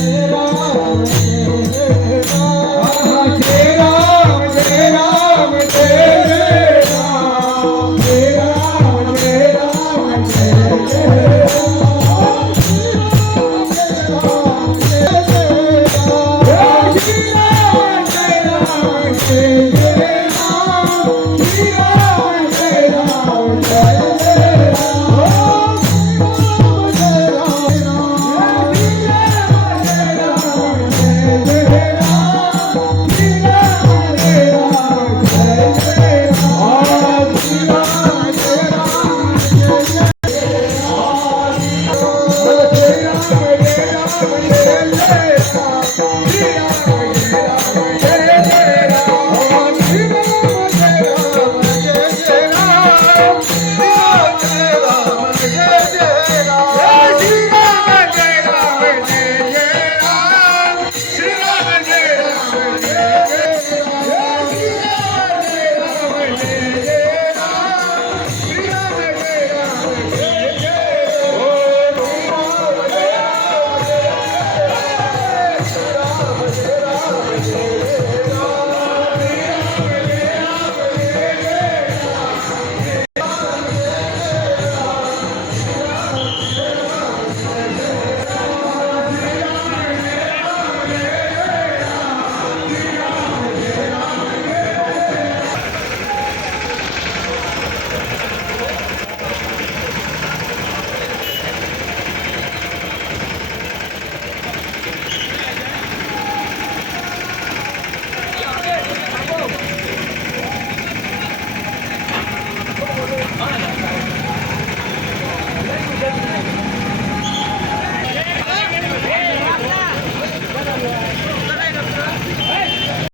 Yeah.